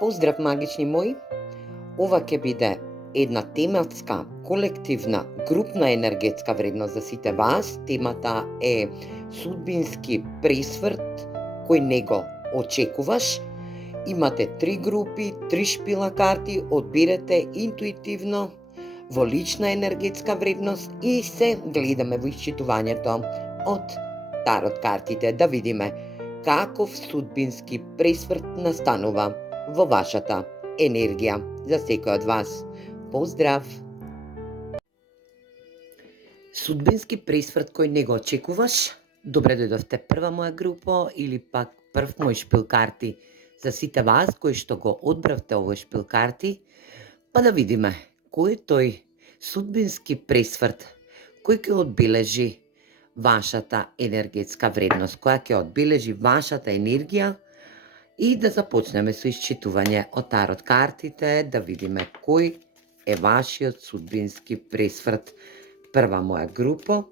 Поздрав, магични мои! Ова ќе биде една тематска, колективна, групна енергетска вредност за сите вас. Темата е судбински пресврт кој не го очекуваш. Имате 3 групи, 3 шпила карти, одберете интуитивно во лична енергетска вредност и се гледаме во исчитувањето од тарот картите да видиме каков судбински пресврт настанува во вашата енергија за секој од вас. Поздрав! Судбински пресврт кој не го очекуваш. Добре дојдовте прва моја група или пак прв мој шпил карти за сите вас кои што го одбравте овој шпил карти, па да видиме кој е тој судбински пресврт кој ќе одбележи вашата енергетска вредност, која ќе одбележи вашата енергија. И да започнеме со исчитување од тарот картите, да видиме кој е вашиот судбински пресврт. Прва моја група,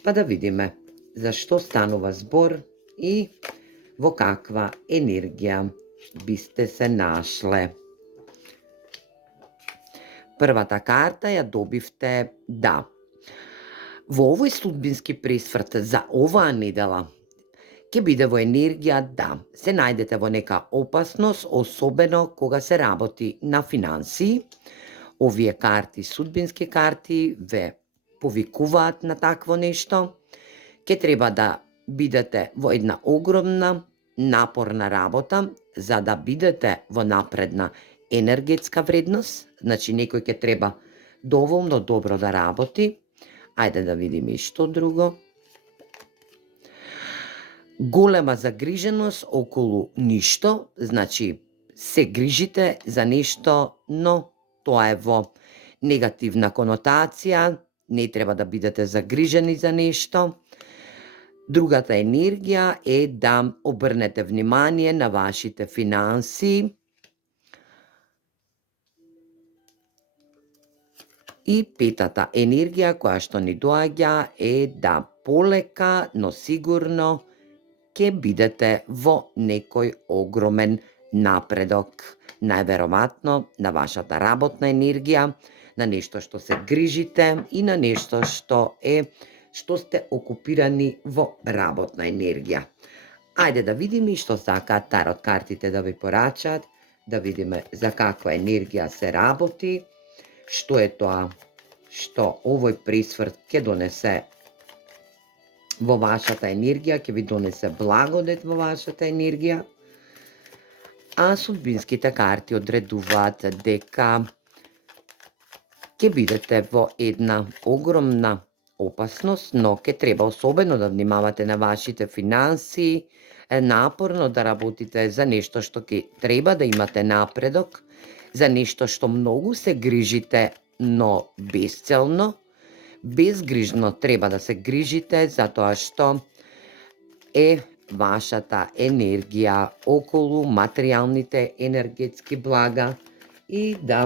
па да видиме зашто станува збор и во каква енергија бисте се нашле. Првата карта ја добивте да. Во овој судбински пресврт за оваа недела ќе биде во енергија да се најдете во нека опасност, особено кога се работи на финансии. Овие карти, судбински карти, ве повикуваат на такво нешто. Ќе треба да бидете во една огромна, напорна работа за да бидете во напредна енергетска вредност. Значи, некој ќе треба доволно добро да работи. Ајде да видиме и што друго. Голема загриженост околу ништо, значи се грижите за нешто, но тоа е во негативна конотација, не треба да бидете загрижени за нешто. Другата енергија е да обрнете внимание на вашите финансии. И петата енергија која што ни доаѓа е да полека, но сигурно ќе бидете во некој огромен напредок. Најверојатно на вашата работна енергија, на нешто што се грижите и на нешто што сте окупирани во работна енергија. Ајде да видиме што сакаат тарот картите да ви порачаат, да видиме за каква енергија се работи, што е тоа што овој пресврт ќе донесе во вашата енергија, ќе ви донесе благодет во вашата енергија. А судбинските карти одредуваат дека ќе бидете во една огромна опасност, но ќе треба особено да внимавате на вашите финансии, напорно да работите за нешто што ќе треба да имате напредок, за нешто што многу се грижите, но безцелно. Безгрижно треба да се грижите за тоа што е вашата енергија околу материјалните енергетски блага и да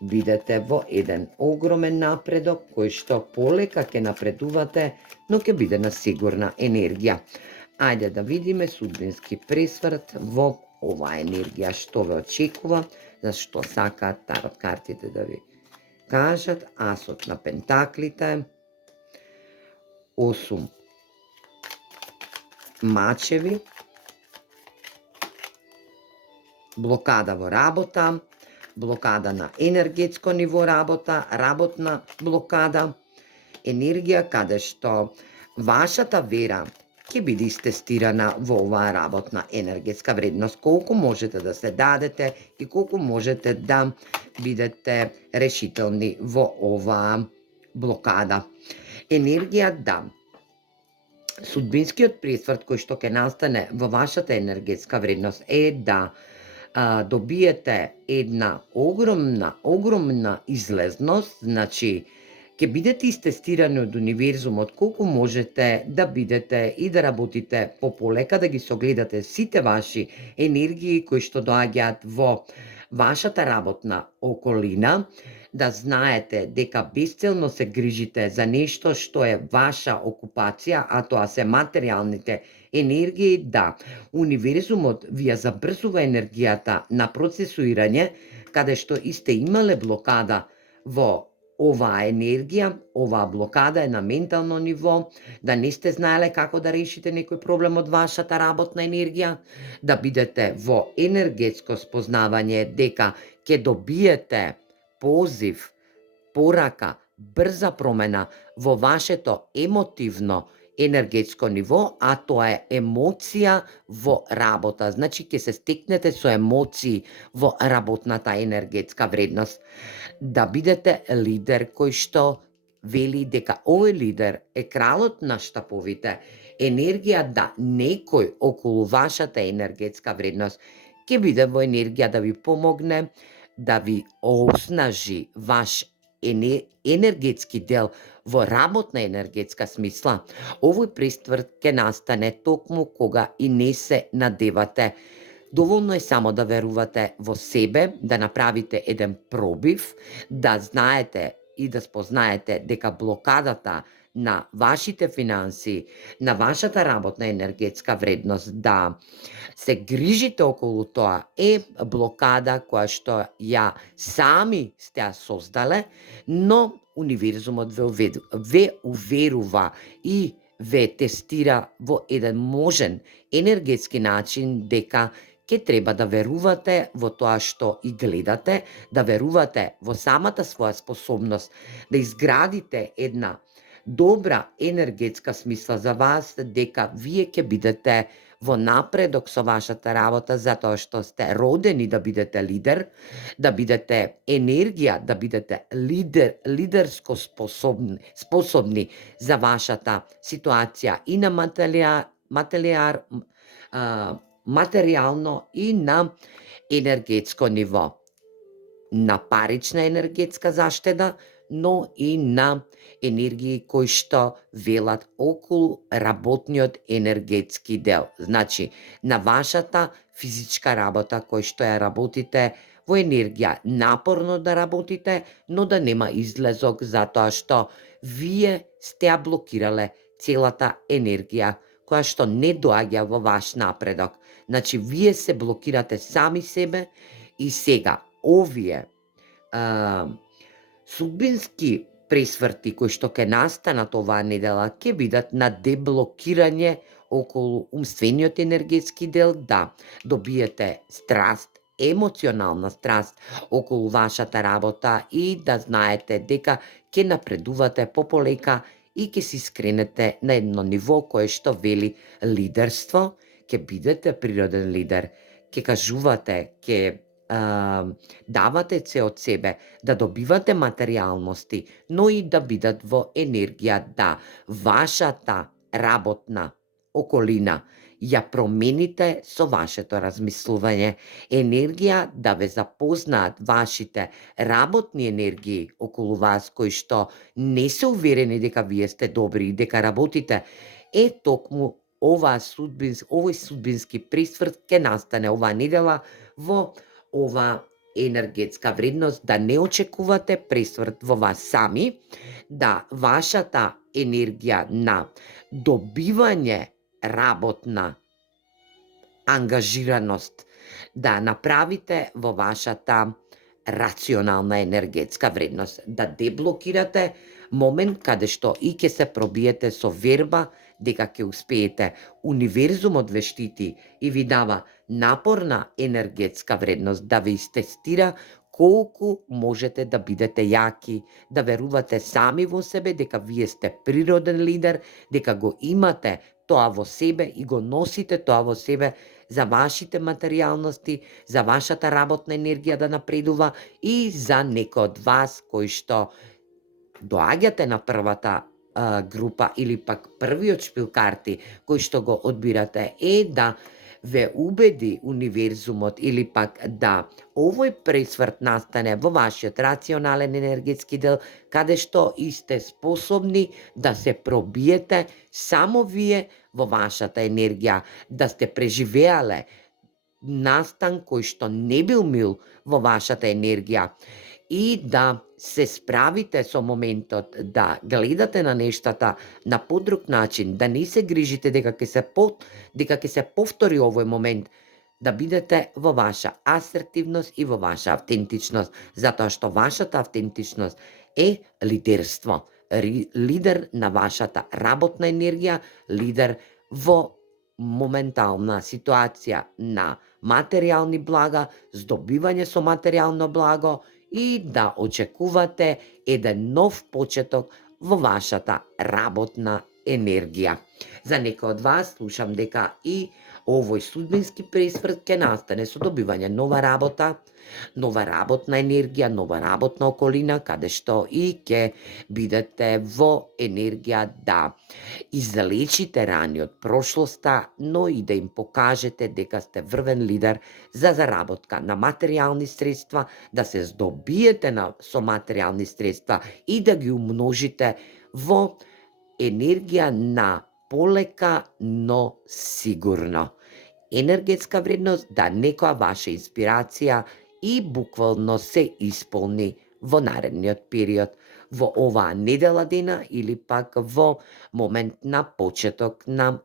бидете во еден огромен напредок кој што полека ќе напредувате, но ќе биде на сигурна енергија. Ајде да видиме судбински пресврт во оваа енергија, што ве очекува, зашто сакаат тарот картите да ви кажат. Асот на пентаклите, 8 мачеви, блокада во работа, блокада на енергетско ниво работа, работна блокада, енергија каде што вашата вера ќе биде истестирана во оваа работна енергетска вредност. Колку можете да се дадете и колку можете да бидете решителни во оваа блокада. Енергија да. Судбинскиот пресврт кој што ќе настане во вашата енергетска вредност е да добиете една огромна излезност, значи ќе бидете истестирани од универзумот колку можете да бидете и да работите пополека, да ги согледате сите ваши енергии кои што доаѓаат во вашата работна околина, да знаете дека безцелно се грижите за нешто што е ваша окупација, а тоа се материјалните енергија и да, универзумот ви ја забрзува енергијата на процесуирање, каде што и сте имале блокада во оваа енергија, оваа блокада е на ментално ниво, да не сте знаеле како да решите некој проблем од вашата работна енергија, да бидете во енергетско спознавање дека ќе добиете позив, порака, брза промена во вашето емотивно енергетско ниво, а тоа е емоција во работа. Значи, ќе се стекнете со емоции во работната енергетска вредност. Да бидете лидер кој што вели дека овој лидер е кралот на штаповите, енергија да некој околу вашата енергетска вредност ќе биде во енергија да ви помогне, да ви оснажи ваш енергетски дел во работна енергетска смисла. Овој пресврт ќе настане токму кога и не се надевате. Доволно е само да верувате во себе, да направите еден пробив, да знаете и да спознаете дека блокадата на вашите финанси, на вашата работна енергетска вредност, да се грижите околу тоа, е блокада која што ја сами сте ја создале, но универзумот ве уверува и ве тестира во еден можен енергетски начин дека ќе треба да верувате во тоа што и гледате, да верувате во самата своја способност, да изградите една добра енергетска смисла за вас, дека вие ќе бидете во напредок со вашата работа, затоа што сте родени да бидете лидер, да бидете енергија, да бидете лидерско способни за вашата ситуација и на материјално и на енергетско ниво, на парична енергетска заштеда, но и на енергии кои што велат околу работниот енергетски дел. Значи, на вашата физичка работа кој што ја работите во енергија, напорно да работите, но да нема излезок затоа што вие сте ја блокирале целата енергија која што не доаѓа во ваш напредок. Значи, вие се блокирате сами себе и сега овие судбински пресврти кои што ќе настанат оваа недела ќе бидат на деблокирање околу умствениот енергетски дел, да добиете страст, емоционална страст околу вашата работа и да знаете дека ќе напредувате пополека и ќе си скренете на едно ниво кое што вели лидерство, ќе бидете природен лидер, ќе кажувате, ќе давате се од себе, да добивате материјалности, но и да бидат во енергија да вашата работна околина ја промените со вашето размислување, енергија да ве запознаат вашите работни енергии околу вас кои што не се уверени дека вие сте добри и дека работите, е токму овој судбински пресврт ќе настане оваа недела во ова енергетска вредност, да не очекувате пресврт во вас сами, да вашата енергија на добивање работна ангажираност да направите во вашата рационална енергетска вредност, да деблокирате момент каде што и ќе се пробиете со верба дека ќе успеете. Универзумот ве штити и ви дава напорна енергетска вредност да ве истестира колку можете да бидете јаки, да верувате сами во себе, дека вие сте природен лидер, дека го имате тоа во себе и го носите тоа во себе за вашите материјалности, за вашата работна енергија да напредува и за некој од вас кои што доаѓате на првата група или пак првиот шпил карти кој што го одбирате, е да ве убеди универзумот или пак да овој пресврт настане во вашиот рационален енергетски дел, каде што и сте способни да се пробиете само вие во вашата енергија, да сте преживеале настан кој што не бил мил во вашата енергија и да се справите со моментот, да гледате на нештата на подруг начин, да не се грижите дека ќе се повтори овој момент, да бидете во ваша асертивност и во ваша автентичност, затоа што вашата автентичност е лидерство, лидер на вашата работна енергија, лидер во моментална ситуација на материјални блага, здобивање со материјално благо и да очекувате еден нов почеток во вашата работна енергија. За некој од вас слушам дека и овој судбински пресврт ќе настане со добивање нова работа, нова работна енергија, нова работна околина, каде што и ќе бидете во енергија да излечите рани од прошлоста, но и да им покажете дека сте врвен лидер за заработка на материјални средства, да се здобиете со материјални средства и да ги умножите во енергија на полека, но сигурно. Енергетска вредност да некоја ваша инспирација и буквално се исполни во наредниот период, во оваа недела дена или пак во момент на почеток на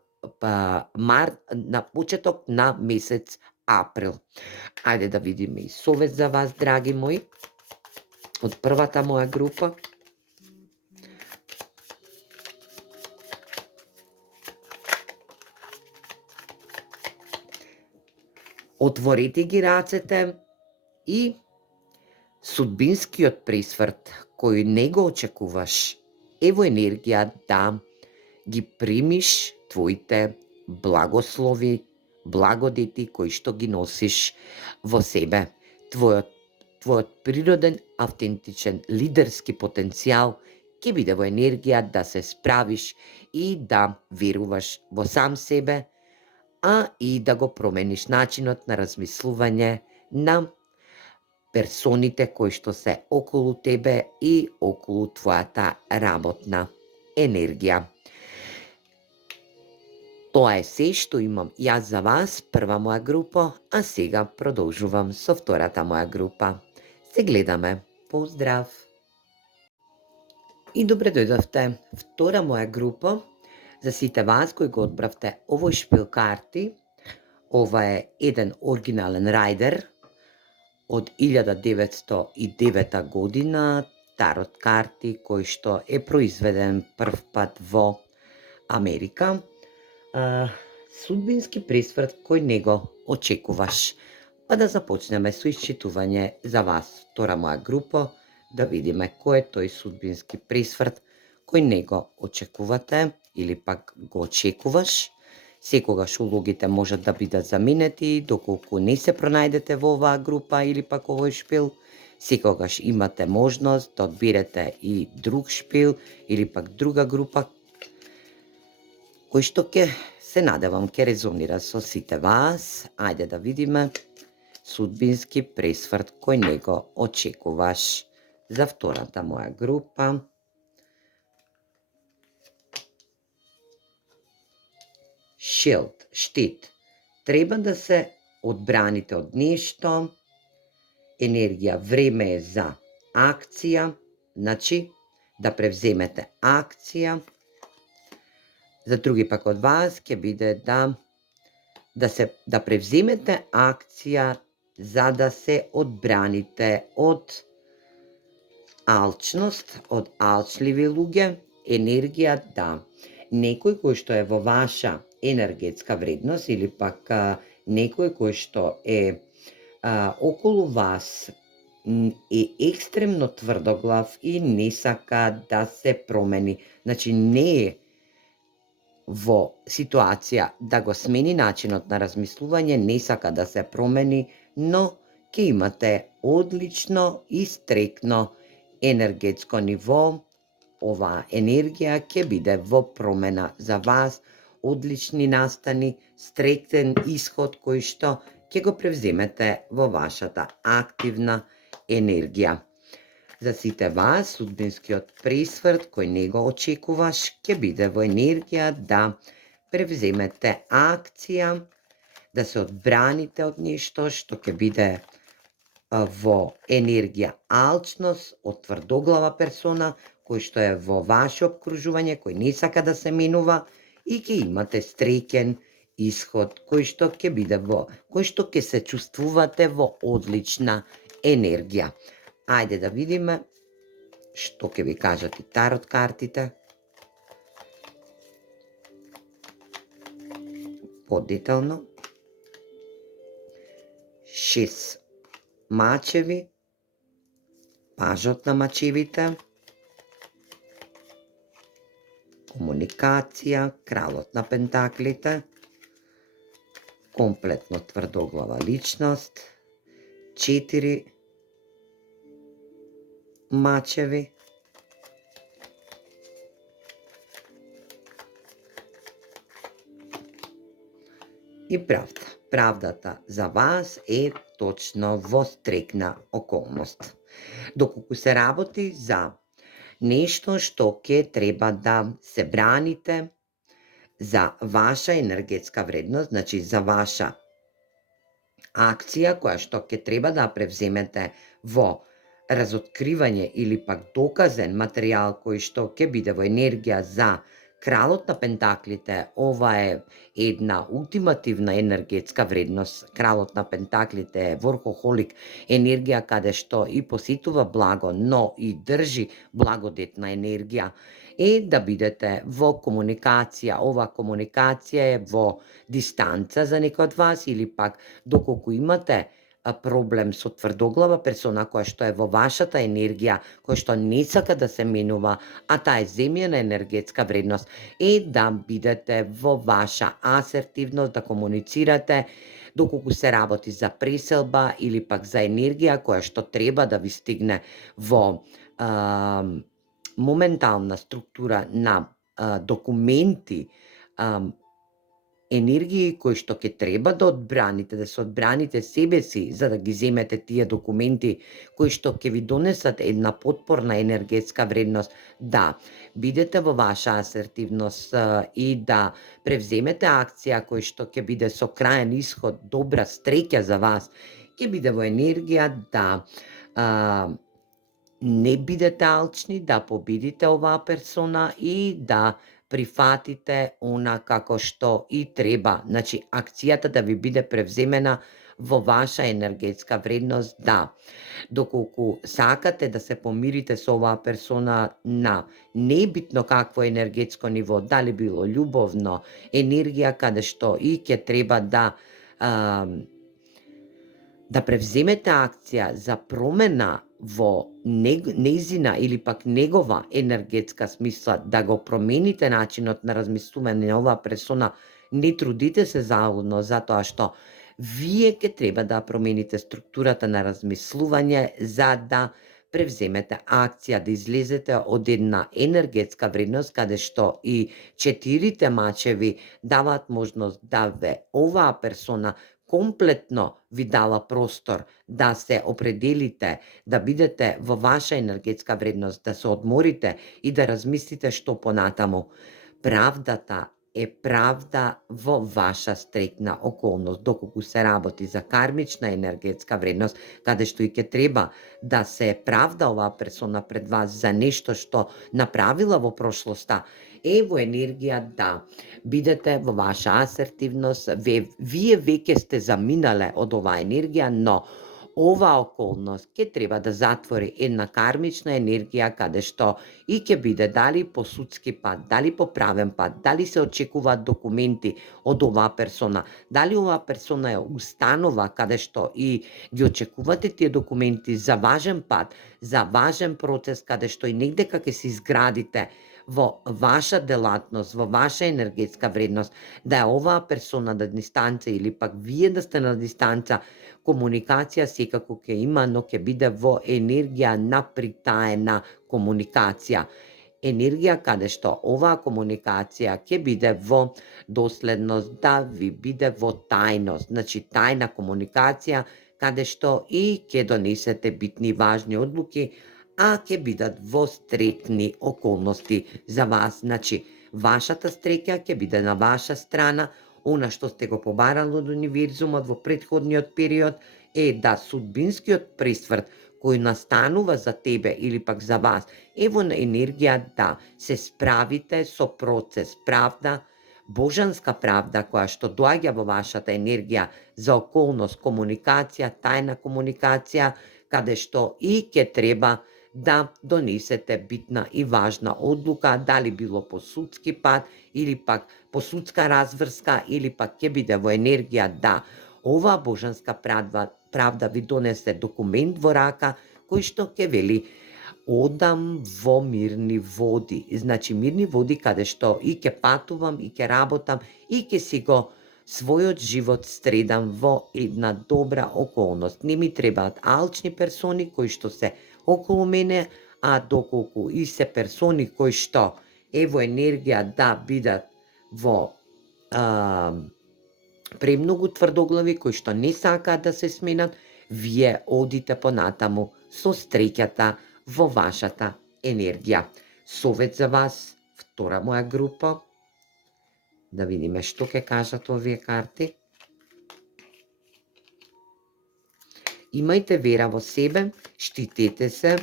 почеток на месец април. Ајде да видиме и совет за вас, драги мои, од првата моја група. Отворете ги рацете и судбинскиот пресврт кој не го очекуваш е во енергија да ги примиш твоите благослови, благодети кои што ги носиш во себе. Твојот природен, автентичен, лидерски потенцијал ќе биде во енергија да се справиш и да веруваш во сам себе, а и да го промениш начинот на размислување на персоните кои што се околу тебе и околу твојата работна енергија. Тоа е се што имам јас за вас, прва моја група, а сега продолжувам со втората моја група. Се гледаме. Поздрав! И добре дојдовте. Втора моја група, за сите вас кои го одбравте овој шпил карти, ова е еден оригинален рајдер од 1909 година, тарот карти кој што е произведен прв пат во Америка. Судбински пресврт кој не го очекуваш. Па да започнеме со исчитување за вас. Втора моја група, да видиме кој е тој судбински пресврт кој не го очекувате или пак го очекуваш. Секогаш улогите можат да бидат заменети, доколку не се пронајдете во оваа група или пак овој шпил, секогаш имате можност да одберете и друг шпил или пак друга група, кој што ќе се надевам ќе резонира со сите вас. Ајде да видиме судбински пресврт кој не го очекуваш за втората моја група. Шилд, штит. Треба да се одбраните од нешто. Енергија, време е за акција, значи да превземете акција. За други пак од вас ќе биде да превземете акција за да се одбраните од алчност, од алчливи луѓе, енергија да некој кој што е во ваша енергетска вредност или пак некој кој што е околу вас е екстремно тврдоглав и не сака да се промени. Значи не е во ситуација да го смени начинот на размислување, не сака да се промени, но ќе имате одлично и стрекно енергетско ниво. Оваа енергија ќе биде во промена за вас, одлични настани, стректен исход кој што ќе го превземете во вашата активна енергија. За сите вас, судбинскиот пресврт кој не го очекуваш, ќе биде во енергија да превземете акција, да се одбраните од нешто што ќе биде во енергија алчност од тврдоглава персона кој што е во ваше обкружување, кој не сака да се менува и ќе имате среќен исход кој што ќе се чувствувате во одлична енергија. Ајде да видиме што ќе ви кажат и тарот картите. Подетално. 6 мачеви, пажот на мачевите, комуникација, кралот на пентаклите, комплетно тврдоглава личност, 4 мачеви, и правда. Правдата за вас е точно во стрекна околност. Доколку се работи за нешто што ќе треба да се браните, за ваша енергетска вредност, значи за ваша акција која што ќе треба да превземете во разоткривање или пак доказен материјал кој што ќе биде во енергија за Кралот на пентаклите, ова е една ултимативна енергетска вредност. Кралот на пентаклите е воркохолик, енергија каде што и посетува благо, но и држи благодетна енергија. Е да бидете во комуникација, ова комуникација е во дистанца за некој од вас или пак доколку имате проблем со тврдоглава персона која што е во вашата енергија, која што не сака да се менува, а таа е земјена енергетска вредност, е да бидете во ваша асертивност, да комуницирате доколку се работи за преселба или пак за енергија која што треба да ви стигне во моментална структура на документи, енергии кои што ќе треба да одбраните, да се одбраните себе си за да ги земете тие документи кои што ќе ви донесат една потпорна енергетска вредност, да бидете во ваша асертивност и да превземете акција кој што ќе биде со краен исход добра среќа за вас, ќе биде во енергија да не бидете алчни, да победите оваа персона и да прифатите она како што и треба. Значи, акцијата да ви биде превземена во ваша енергетска вредност, да. Доколку сакате да се помирите со оваа персона на небитно какво енергетско ниво, дали било љубовно, енергија каде што и ќе треба да превземете акција за промена во нејзина или пак негова енергетска смисла, да го промените начинот на размислување на оваа персона, не трудите се заудно затоа што вие ќе треба да промените структурата на размислување за да превземете акција, да излезете од една енергетска вредност каде што и 4 мачеви даваат можност да оваа персона комплетно ви дава простор да се определите, да бидете во ваша енергетска вредност, да се одморите и да размислите што понатаму. Правдата е правда во ваша стрекна околност, доколку се работи за кармична енергетска вредност, каде што и ќе треба да се правда оваа персона пред вас за нешто што направила во прошлоста, е во енергија да бидете во ваша асертивност, вие веќе сте заминале од оваа енергија, но оваа околност ќе треба да затвори една кармична енергија каде што и ќе биде дали по судски пат, дали по правен пат, дали се очекуваат документи од оваа персона, дали оваа персона е установа каде што и ги очекувате тие документи за важен пат, за важен процес каде што и негдека ќе се изградите во ваша делатност, во ваша енергетска вредност, да е оваа персона на дистанца или пак вие да сте на дистанца, комуникација секако ќе има, но ќе биде во енергија на притаена комуникација. Енергија каде што оваа комуникација ќе биде во доследност, да ви биде во тајност, значи тајна комуникација каде што и ќе донесете битни важни одлуки, а ќе бидат во стрекни околности за вас. Значи, вашата среќа ќе биде на ваша страна, она што сте го побарали од универзумот во претходниот период е да судбинскиот пресврт кој настанува за тебе или пак за вас, е во енергија да се справите со процес правда, божанска правда која што доаѓа во вашата енергија за околност, комуникација, тајна комуникација, каде што и ќе треба да донесете битна и важна одлука, дали било по судски пат или пак по судска разврска или пак ќе биде во енергија да оваа божанска правда ви донесе документ во рака кој што ќе вели одам во мирни води. Значи мирни води каде што и ќе патувам, и ќе работам, и ќе си го својот живот стредам во една добра околност. Не ми требаат алчни персони кои што се околу мене, а доколку и се персони кои што е во енергија да бидат во премногу тврдоглави, кои што не сакаат да се сменат, вие одите понатаму со среќата во вашата енергија. Совет за вас, втора моја група, да видиме што ќе кажат овие карти. Имајте вера во себе, штитете се,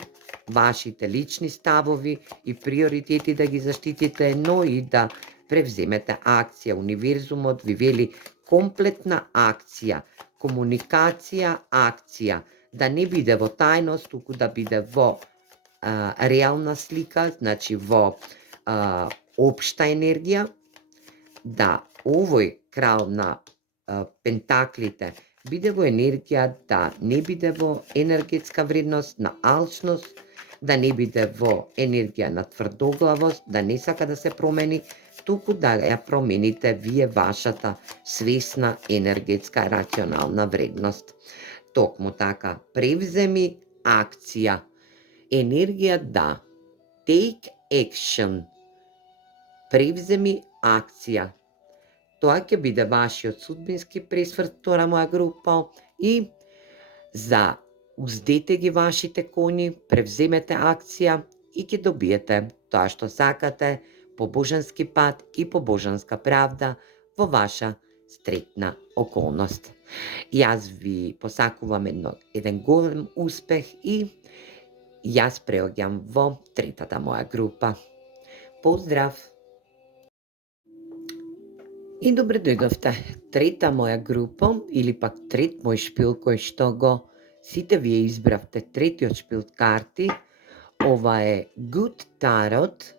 вашите лични ставови и приоритети да ги заштитите, но и да превземете акција. Универзумот ви вели комплетна акција, комуникација, акција, да не биде во тајност, туку да биде во реална слика, значи во општа енергија, да овој крал на пентаклите биде во енергија да не биде во енергетска вредност на алчност, да не биде во енергија на тврдоглавост, да не сака да се промени, туку да ја промените вие вашата свесна енергетска рационална вредност. Токму така, превземи акција. Енергија да. Take action. Превземи акција. Тоа ќе биде вашиот судбински пресврт, втора моја група, и за уздете ги вашите коњи, превземете акција и ќе добиете тоа што сакате по божански пат и по божанска правда во ваша стритна околност. Јас ви посакувам еден голем успех и јас преоѓам во третата моја група. Поздрав! И добре дојдовте. Трета моја група, или пак трет мој шпил кој што го сите вие избравте, третиот шпил карти. Ова е Good Tarot,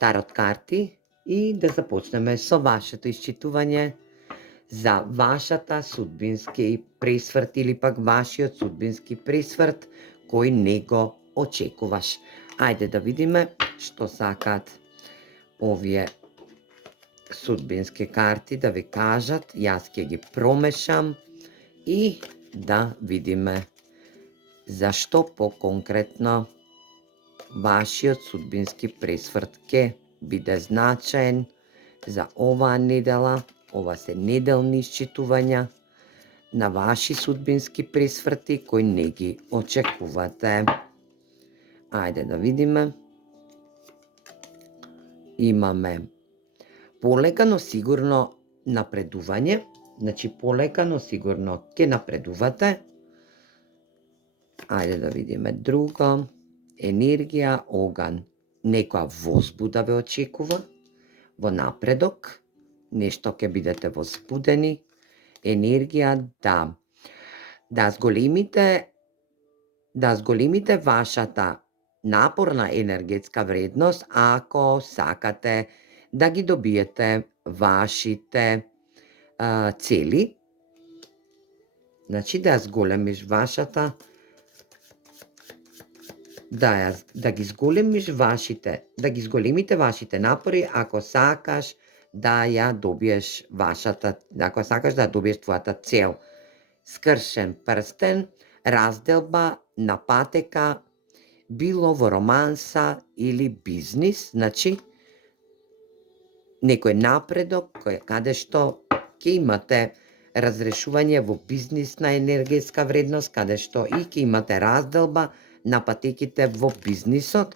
тарот карти, и да започнеме со вашето исчитување за вашата судбински пресврт или пак вашиот судбински пресврт кој не го очекуваш. Ајде да видиме што сакаат овие судбински карти да ви кажат. Јас ќе ги промешам и да видиме зашто по-конкретно вашиот судбински пресврт ќе биде значаен за оваа недела. Ова се неделни исчитувања на ваши судбински пресврти кои не ги очекувате. Ајде да видиме. Имаме полека, но сигурно напредување. Значи, полека, но сигурно ќе напредувате. Ајде да видиме друго. Енергија, оган. Некоја возбуда ве очекува во напредок. Нешто ќе бидете возбудени. Енергија, да зголемите вашата напорна енергетска вредност ако сакате да ги добиете вашите цели. Значи да ја зголемиш вашата, да ги зголемите вашите напори ако сакаш да ја добиеш ако сакаш да ја добиеш твојата цел. Скршен прстен, разделба на патека, било во романса или бизнис, значи некој напредок каде што ќе имате разрешување во бизнисна енергетска вредност, каде што и ќе имате разделба на патеките во бизнисот.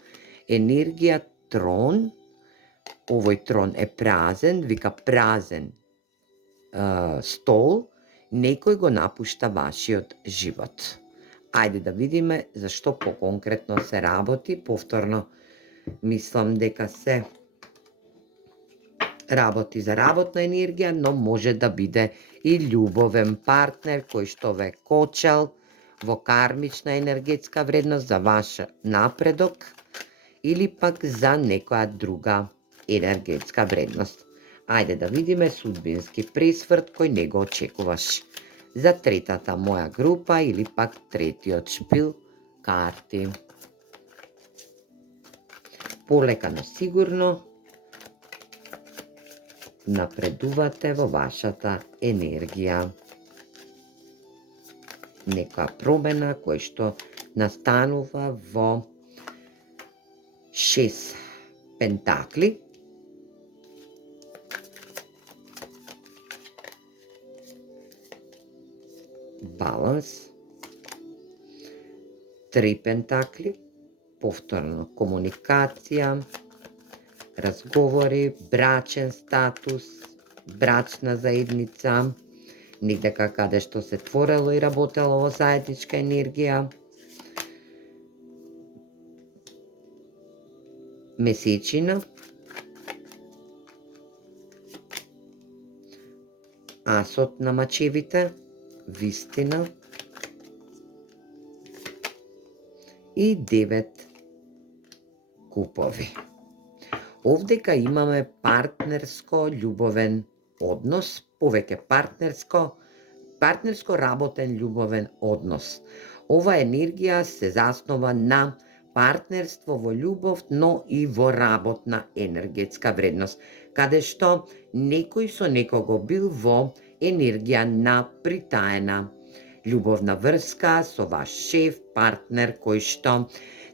Енергија трон. Овој трон е празен, вика празен стол некој го напушта вашиот живот. Ајде да видиме зашто поконкретно се работи. Повторно, мислам дека се работи за работна енергија, но може да биде и љубовен партнер кој што ве кочел во кармична енергетска вредност за ваш напредок или пак за некоја друга енергетска вредност. Ајде да видиме судбински пресврт кој не го очекуваш за третата моја група или пак третиот шпил карти. Полека, но сигурно напредувате во вашата енергија. Некоја промена која што настанува во 6 пентакли. Баланс. 3 пентакли. Повторно комуникација, разговори, брачен статус, брачна заедница, негдека каде што се творело и работело во заедничка енергија. Месечина. Асот на мачевите, вистина и 9 купови. Овдека имаме партнерско љубовен однос, повеќе партнерско работен љубовен однос. Ова енергија се заснова на партнерство во љубов, но и во работна енергетска вредност, каде што некој со некого бил во енергија на притаена љубовна врска со ваш шеф, партнер кој што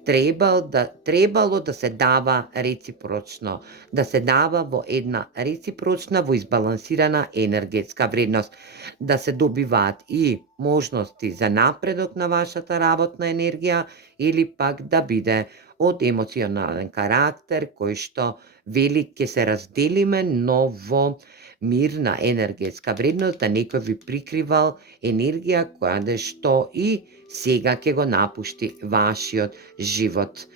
требало да се дава реципрочно, да се дава во една реципрочна, во избалансирана енергетска вредност, да се добиваат и можности за напредок на вашата работна енергија или пак да биде од емоционален карактер кој што вели ќе се разделиме, но во мирна енергетска вредност, да некој ви прикривал енергија која што и сега ќе го напушти вашиот живот.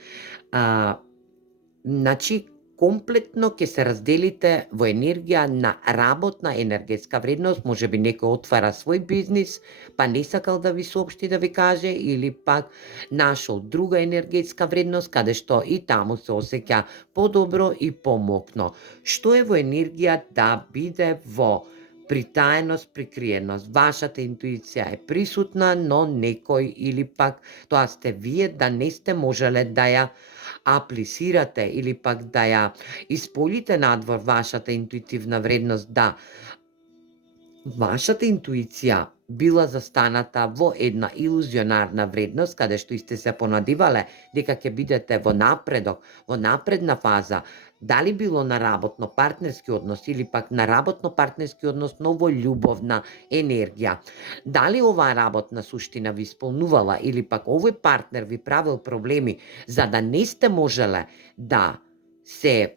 Значи, комплетно ќе се разделите во енергија на работна енергетска вредност, може би некој отвара свој бизнис, па не сакал да ви соопшти, да ви каже, или пак нашол друга енергетска вредност, каде што и таму се осеќа подобро и помокно. Што е во енергија да биде во притаеност, прикриеност. Вашата интуиција е присутна, но некој или пак тоа сте вие да не сте можеле да ја аплицирате или пак да ја исполите надвор вашата интуитивна вредност, да вашата интуиција била застаната во една илузионарна вредност, каде што сте се понадивале дека ќе бидете во напредок, во напредна фаза, дали било на работно-партнерски однос или пак на работно-партнерски однос, но во љубовна енергија. Дали оваа работна суштина ви исполнувала или пак овој партнер ви правил проблеми за да не сте можеле да се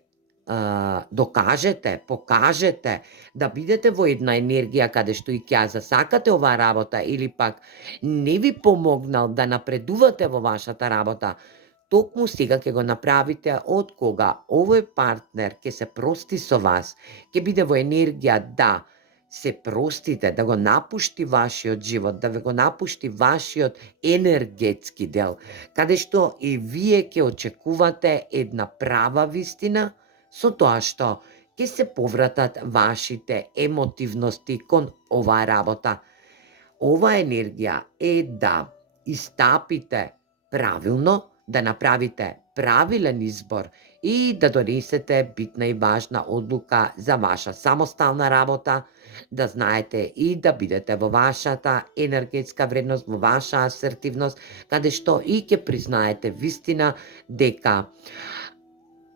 докажете, покажете, да бидете во една енергија каде што и ќе засакате оваа работа или пак не ви помогнал да напредувате во вашата работа, токму сега ќе го направите од кога овој партнер ќе се прости со вас, ќе биде во енергија да се простите, да го напушти вашиот живот, да ве го напушти вашиот енергетски дел, каде што и вие ќе очекувате една права вистина, со тоа што ќе се повратат вашите емотивности кон оваа работа. Оваа енергија е да истапите правилно, да направите правилен избор и да донесете битна и важна одлука за ваша самостална работа, да знаете и да бидете во вашата енергетска вредност, во ваша асертивност, каде што и ќе признаете вистина дека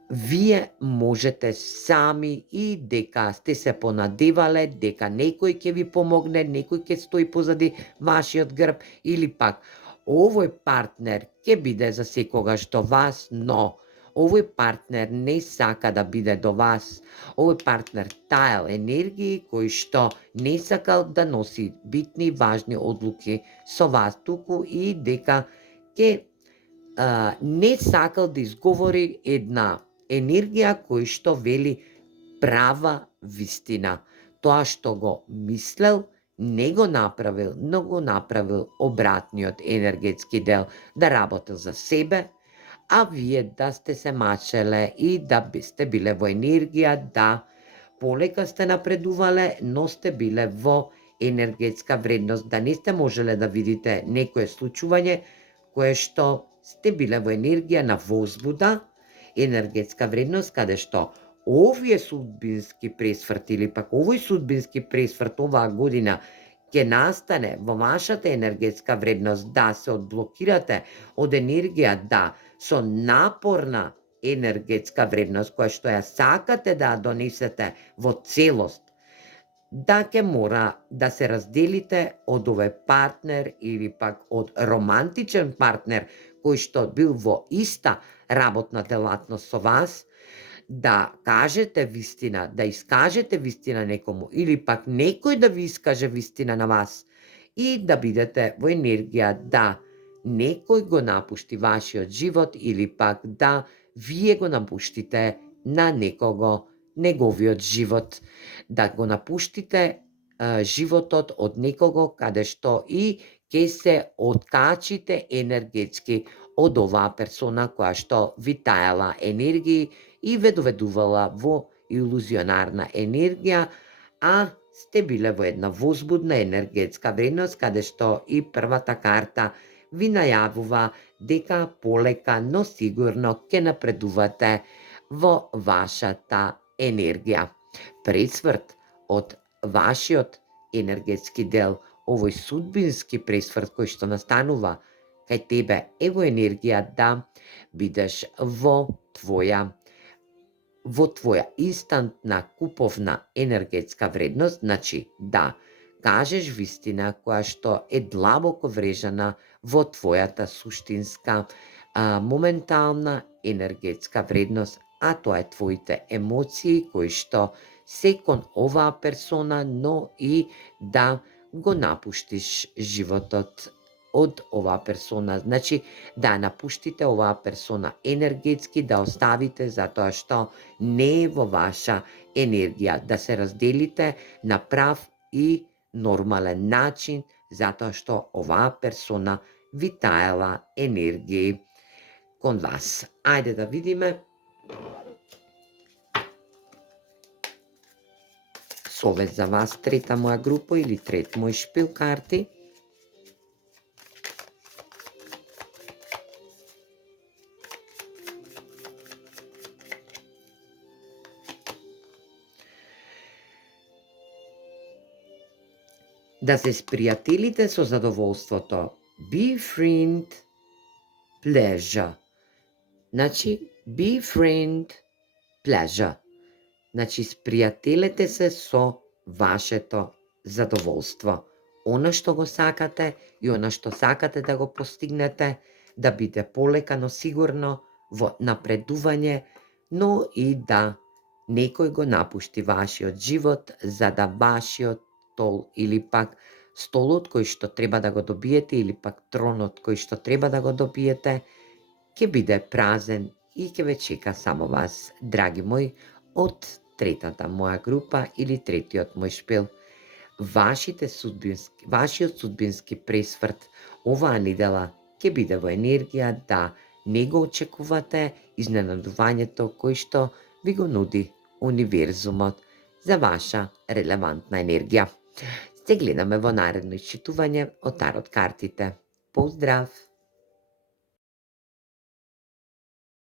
вие можете сами и дека сте се понадевале, дека некој ќе ви помогне, некој ќе стои позади вашиот грб или пак овој партнер ќе биде за секогаш до вас, но Овој партнер не сака да биде до вас. Овој партнер таел енергии кои што не сакал да носи битни, важни одлуки со вас, туку и дека ќе не сакал да изговори една енергија кој што вели права вистина. Тоа што го мислел, не го направил, но го направил обратниот енергетски дел, да работил за себе, а вие да сте се мачеле и да сте биле во енергија, да полека сте напредувале, но сте биле во енергетска вредност, да не сте можеле да видите некое случување кое што сте биле во енергија на возбуда, енергетска вредност, каде што овие судбински пресврти или пак овој судбински пресврт оваа година ќе настане во вашата енергетска вредност, да се одблокирате од енергија, да со напорна енергетска вредност која што ја сакате да ја донесете во целост, да ќе мора да се разделите од овој партнер или пак од романтичен партнер кој што бил во иста работна делатност со вас, да кажете вистина, да искажете вистина некому или пак некој да ви искаже вистина на вас и да бидете во енергија да некој го напушти вашиот живот или пак да вие го напуштите на некого неговиот живот, да го напуштите животот од некого каде што и ќе се откачите енергетски од оваа персона која што ви таела енергии и ве доведувала во илузионарна енергија, а сте биле во една возбудна енергетска вредност, каде што и првата карта ви најавува дека полека, но сигурно ќе напредувате во вашата енергија. Пресврт од вашиот енергетски дел, овој судбински пресврт кој што настанува кај тебе е во енергија да бидеш во твоја инстантна куповна енергетска вредност, значи да кажеш вистина која што е длабоко врежана во твојата суштинска моментална енергетска вредност, а тоа е твоите емоции кои што се кон оваа персона, но и да го напуштиш животот од оваа персона. Значи, да напуштите оваа персона енергетски, да оставите затоа што не е во ваша енергија, да се разделите на прав и нормален начин, затоа што оваа персона ви таела енергии кон вас. Ајде да видиме совет за вас, трета моја група или трет мој шпил карти. Да се спријателите со задоволството. Befriend pleasure. Значи, befriend pleasure. Значи, спријателете се со вашето задоволство. Она што го сакате и она што сакате да го постигнете, да биде полека, но сигурно во напредување, но и да некој го напушти вашиот живот, за да вашиот стол или пак столот кој што треба да го добиете или пак тронот кој што треба да го добиете ќе биде празен и ќе ве чека само вас, драги мои, од третата моја група или третиот мој шпил. Вашиот судбински пресврт оваа недела ќе биде во енергија да не го очекувате изненадувањето кој што ви го нуди универзумот за ваша релевантна енергија. Се гледаме во наредно исчитување од тарот картите. Поздрав!